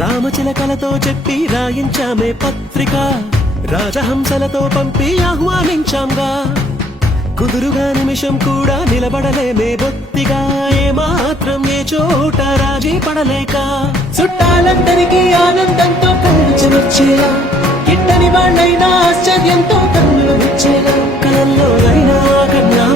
రామచిలకలతో చెప్పి రాయించామే పత్రిక, రాజహంసలతో పంపి ఆహ్వానించాంగా. కుదురుగా నిమిషం కూడా నిలబడలేమే బొత్తిగా, ఏమాత్రం ఏ చోట రాజీ పడలేక. చుట్టాలందరికీ ఆనందంతో కళ్ళు చెమర్చేలా, గిట్టని వాళ్ళైనా ఆశ్చర్యంతో కళ్ళు వచ్చేలా, కలల్లో అయినా కన్నా